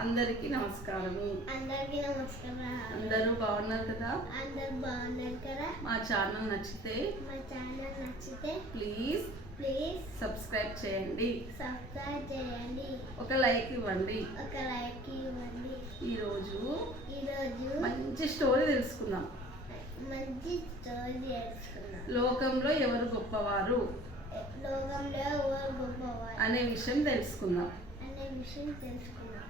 అందరికీ నమస్కారము. అందరికీ నమస్కారం. అందరూ బాగున్నారు కదా? అందరు బాగున్నారు కదా? మా ఛానల్ నచ్చితే మా ఛానల్ నచ్చితే ప్లీజ్ ప్లీజ్ సబ్స్క్రైబ్ చేయండి. సబ్స్క్రైబ్ చేయండి. ఒక లైక్ ఇవ్వండి. ఒక లైక్ ఇవ్వండి. ఈరోజు ఈరోజు మంచి స్టోరీ తెలుసుకుందాం. మంచి స్టోరీ తెలుసుకున్నాం లోకంలో ఎవరు గొప్పవారు? లోకంలో ఎవరు గొప్పవారు? అనే విషయం తెలుసుకుందాం. అనే విషయం తెలుసుకున్నాం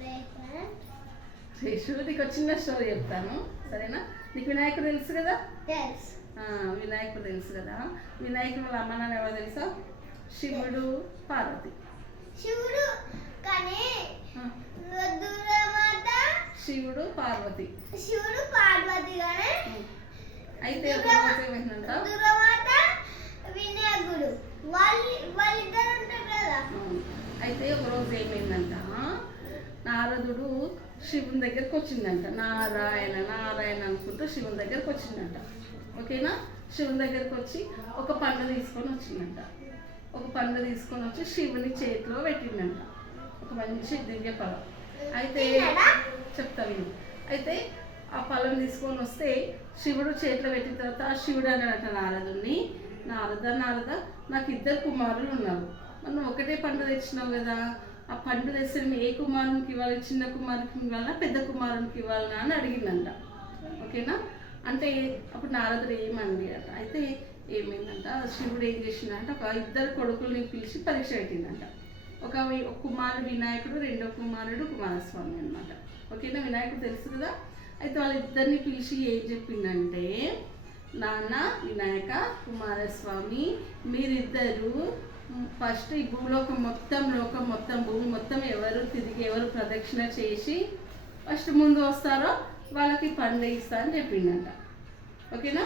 రేపు శ్రీషు నీకు చిన్న స్టోరీ చెప్తాను. సరేనా? నీకు వినాయకుడు తెలుసు కదా? వినాయకుడు తెలుసు కదా? వినాయకుడు వాళ్ళ అమ్మ నాన్న ఎవరో తెలుసా? శివుడు పార్వతి. శివుడు కానీ శివుడు పార్వతి. శివుడు పార్వతి అయితే వినాయకుడు. వాళ్ళు వాళ్ళిద్దరు ఉంటారు కదా. అయితే ఒక రోజు ఏమైందంట? నారదుడు శివుని దగ్గరికి వచ్చిందంట. నారాయణ నారాయణ అనుకుంటూ శివుని దగ్గరికి వచ్చిందంట. ఓకేనా? శివుని దగ్గరికి వచ్చి ఒక పండు తీసుకొని వచ్చిందంట. ఒక పండు తీసుకొని వచ్చి శివుని చేతిలో పెట్టిందంట. ఒక మంచి దివ్య ఫలం. అయితే? చెప్తా విను. అయితే ఆ ఫలం తీసుకొని వస్తే శివుడు చేతిలో పెట్టిన తర్వాత ఆ శివుడు అన్నాడట నారదుని నారద నారద నాకు ఇద్దరు కుమారులు ఉన్నారు. మనం ఒకటే పండు తెచ్చినావు కదా ఆ పండు తెస్తే ఏ కుమారునికి ఇవ్వాలి? చిన్న కుమారునికి ఇవ్వాలా? పెద్ద కుమారునికి ఇవ్వాలనా అని అడిగిందంట. ఓకేనా? అంటే అప్పుడు నారదుడు ఏమండి అంట? అయితే ఏమైందంట? శివుడు ఏం చేసిందంట? ఒక ఇద్దరు కొడుకుల్ని పిలిచి పరీక్ష పెట్టిందంట. ఒక కుమారు కుమారుడు వినాయకుడు రెండో కుమారుడు కుమారస్వామి అనమాట ఓకేనా? వినాయకుడు తెలుసు కదా? అయితే వాళ్ళిద్దరిని పిలిచి ఏం చెప్పిందంటే నాన్న వినాయక కుమారస్వామి మీరిద్దరు ఫస్ట్ ఈ భూలోకం మొత్తం లోకం మొత్తం భూమి మొత్తం ఎవరు తిరిగి ఎవరు ప్రదక్షిణ చేసి ఫస్ట్ ముందు వస్తారో వాళ్ళకి పండ్లు ఇస్తా అని చెప్పిండంట. ఓకేనా?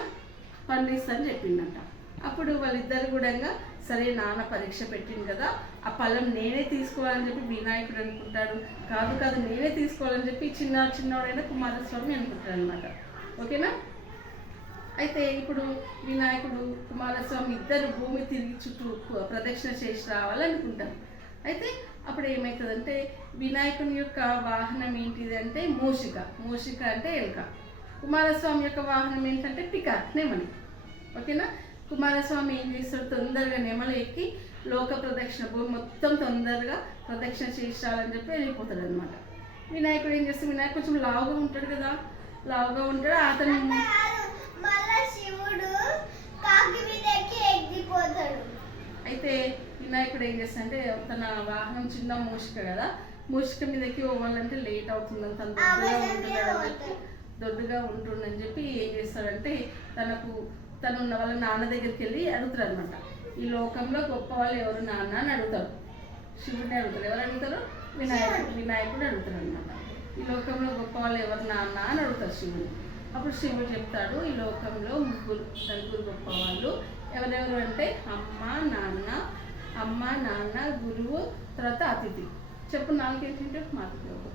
పండ్లు ఇస్తా అని చెప్పిండంట. అప్పుడు వాళ్ళిద్దరు కూడా సరే నాన్న పరీక్ష పెట్టింది కదా ఆ పళ్ళం నేనే తీసుకోవాలని చెప్పి వినాయకుడు అనుకుంటాడు. కాదు కాదు నేనే తీసుకోవాలని చెప్పి చిన్న చిన్నవాడైన కుమారస్వామి అనుకుంటాడు అనమాట ఓకేనా? అయితే ఇప్పుడు వినాయకుడు కుమారస్వామి ఇద్దరు భూమి తిరిగి చుట్టూ ప్రదక్షిణ చేసి రావాలనుకుంటారు అయితే అప్పుడు ఏమవుతుందంటే వినాయకుని యొక్క వాహనం ఏంటిది అంటే మూషిక. మూషిక అంటే ఎలుక. కుమారస్వామి యొక్క వాహనం ఏంటంటే పికాక్ నెమలి. ఓకేనా? కుమారస్వామి ఏం చేస్తాడు? తొందరగా నెమలి ఎక్కి లోక ప్రదక్షిణ భూమి మొత్తం తొందరగా ప్రదక్షిణ చేసి రావాలని చెప్పి వెళ్ళిపోతాడు అనమాట వినాయకుడు ఏం చేస్తాడు? వినాయకుడు కొంచెం లావుగా ఉంటాడు కదా. లావుగా ఉంటాడు. అతను శివుడు కాకి మీద ఎక్కి ఎక్కిపోతాడు అయితే వినాయకుడు ఏం చేస్తాడంటే తన వాహనం చిన్న మూషిక కదా మూషిక మీదకి పోవాలంటే లేట్ అవుతుందని తను దొడ్డుగా చెప్పి దొడ్డుగా ఉంటుండని చెప్పి ఏం చేస్తాడంటే తనకు తను ఉన్న వాళ్ళ నాన్న దగ్గరికి వెళ్ళి అడుగుతారు అనమాట ఈ లోకంలో గొప్ప వాళ్ళు ఎవరు నాన్న అని అడుగుతారు శివుడిని అడుగుతారు ఎవరు అడుగుతారు? వినాయకుడు వినాయకుడు అడుగుతారు అనమాట ఈ లోకంలో గొప్ప వాళ్ళు ఎవరు నాన్న అని అడుగుతారు శివుడు. అప్పుడు శివుడు చెప్తాడు ఈ లోకంలో ముగ్గురు నలుగురు గొప్ప వాళ్ళు ఎవరెవరు అంటే అమ్మ నాన్న అమ్మ నాన్న గురువు తర్వాత అతిథి. చెప్పు నాలుగేంటంటే మాట్లాడు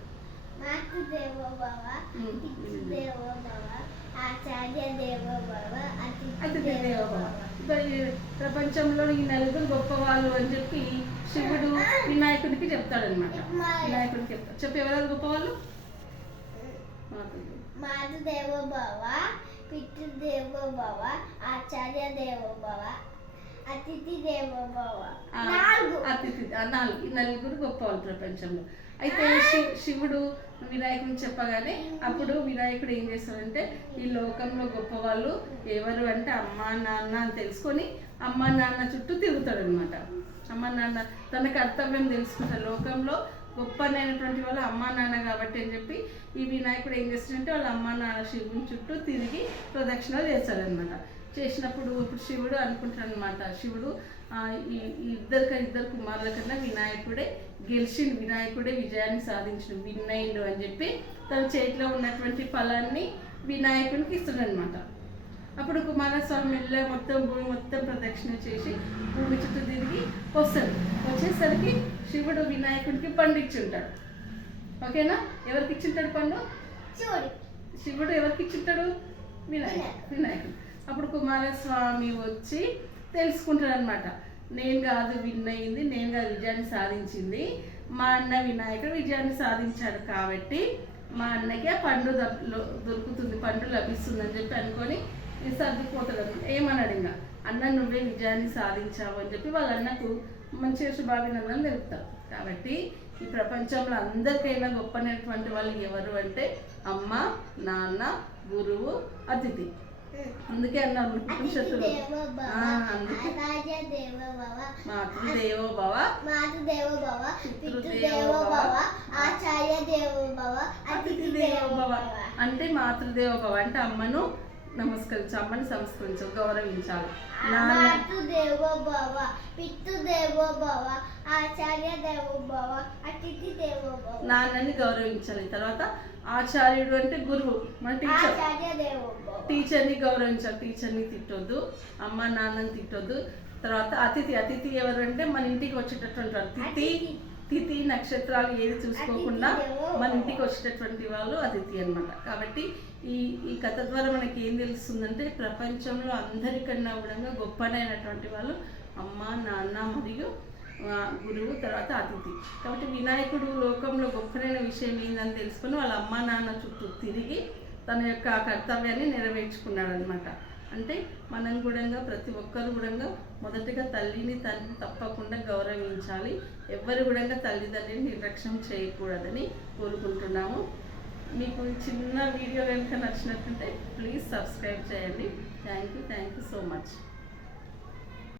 మాతృ దేవో భవ ఉమ్, పితృ దేవో భవ ఆచార్య దేవో భవ అతిథి అతిథి దేవో దేవోభవ. ఈ ప్రపంచంలో ఈ నలుగురు గొప్ప వాళ్ళు అని చెప్పి శివుడు వినాయకుడికి చెప్తాడనమాట వినాయకుడికి చెప్తాడు చెప్పు ఎవరెవరు గొప్ప వాళ్ళు. మాతృ దేవో భవ పితృ దేవో భవ ఆచార్య దేవో భవ అతిథి దేవో భవ ఆ, నాలుగు. అతిథి నాలుగు నలుగురు గొప్ప వాళ్ళు ప్రపంచంలో. అయితే శివుడు వినాయకుడిని చెప్పగానే అప్పుడు వినాయకుడు ఏం చేస్తాడంటే ఈ లోకంలో గొప్ప వాళ్ళు ఎవరు అంటే అమ్మ నాన్న అని తెలుసుకొని అమ్మ నాన్న చుట్టూ తిరుగుతాడు అనమాట అమ్మ నాన్న తన కర్తవ్యం తెలుసుకుంటాడు లోకంలో గొప్పనైనటువంటి వాళ్ళు అమ్మ నాన్న కాబట్టి అని చెప్పి ఈ వినాయకుడు ఏం చేస్తాడంటే వాళ్ళ అమ్మా నాన్న శివుని చుట్టూ తిరిగి ప్రదక్షిణలు చేస్తాడనమాట చేసినప్పుడు ఇప్పుడు శివుడు అనుకుంటాడు అనమాట శివుడు ఇద్దరు క- ఇద్దరు కుమారుల కన్నా వినాయకుడే గెలిచిండు వినాయకుడే విజయాన్ని సాధించిన విన్ అయిండు అని చెప్పి తన చేతిలో ఉన్నటువంటి ఫలాన్ని వినాయకునికి ఇస్తాడనమాట అప్పుడు కుమారస్వామి మెల్ల మొత్తం భూమి మొత్తం ప్రదక్షిణ చేసి భూమి చుట్టూ తిరిగి వస్తాడు వచ్చేసరికి శివుడు వినాయకుడికి పండు ఇచ్చుంటాడు. ఓకేనా? ఎవరికి ఇచ్చింటాడు పండు? శివుడు ఎవరికి ఇచ్చింటాడు? వినాయకుడు. వినాయకుడు. అప్పుడు కుమారస్వామి వచ్చి తెలుసుకుంటాడు అనమాట నేను కాదు విన్ అయింది. నేను కాదు విజయాన్ని సాధించింది. మా అన్న వినాయకుడు విజయాన్ని సాధించాడు కాబట్టి మా అన్నకి ఆ పండు దొరుకుతుంది పండు లభిస్తుంది అని చెప్పి అనుకొని సర్దుకుపోతాడు అనమాట ఏమన్నాడు ఇంకా అన్న నువ్వే విజయాన్ని సాధించావు అని చెప్పి వాళ్ళ అన్నకు మంచిగా శుభాభినందనలు తెలుపుతారు. కాబట్టి ఈ ప్రపంచంలో అందరికైనా గొప్పనటువంటి వాళ్ళు ఎవరు అంటే అమ్మ నాన్న గురువు అతిథి. అందుకే అన్నారు అతిథి ఉపనిషత్తులు భవ భవ మాతృదేవో భవ మాతృ దేవో భవ పితృదేవో పితృదేవో భవ, భవ ఆచార్య దేవో భవ అతిథి దేవో భవ అంటే మాతృదేవో భవ అంటే అమ్మను నమస్కరించు అమ్మని సంస్కరించు గౌరవించాలి దేవో భవ పితృ దేవో భవ ఆచార్య దేవో భవ అతిథి దేవో భవ నాన్నని గౌరవించాలి. తర్వాత ఆచార్యుడు అంటే గురువు మన టీచర్. టీచర్ని గౌరవించాలి. టీచర్ని తిట్టొద్దు అమ్మ నాన్నని తిట్టొద్దు. తర్వాత అతిథి అతిథి ఎవరు అంటే మన ఇంటికి తిథి అతిథి. తిథి నక్షత్రాలు ఏది చూసుకోకుండా మన ఇంటికి వచ్చేటటువంటి వాళ్ళు అతిథి అన్నమాట. కాబట్టి ఈ ఈ కథ ద్వారా మనకి ఏం తెలుస్తుందంటే ప్రపంచంలో అందరికన్నా కూడా గొప్పనైనటువంటి వాళ్ళు అమ్మ నాన్న మరియు గురువు తర్వాత అతిథి. కాబట్టి వినాయకుడు లోకంలో గొప్పనైన విషయం ఏందని తెలుసుకొని వాళ్ళ అమ్మ నాన్న చుట్టూ తిరిగి తన యొక్క కర్తవ్యాన్ని నెరవేర్చుకున్నాడు అనమాట అంటే మనం కూడా ప్రతి ఒక్కరు కూడా మొదటిగా తల్లిని తండ్రిని తప్పకుండా గౌరవించాలి. ఎవరు కూడా తల్లిదండ్రిని నిర్లక్ష్యం చేయకూడదని కోరుకుంటున్నాము. మీకు చిన్న వీడియో కనుక నచ్చినట్టుంటే ప్లీజ్ సబ్స్క్రైబ్ చేయండి. Thank you thank you so much.